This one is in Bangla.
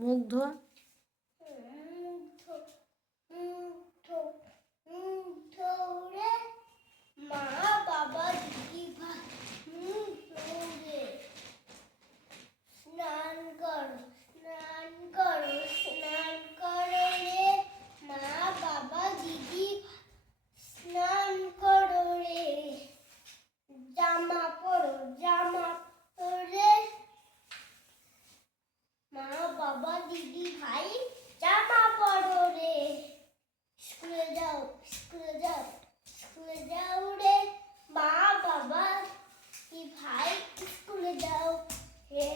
মুখ ধো। রে মা বাবা দিদি ভাই রে স্নান করো স্নান করো স্নান করো রে মা বাবা দিদি স্নান করো রে জামা পরো রে মা বাবা দিদি ভাই জামা পরো রে স্কুলে যাও রে মা বাবা দিদি ভাই স্কুলে যাও রে।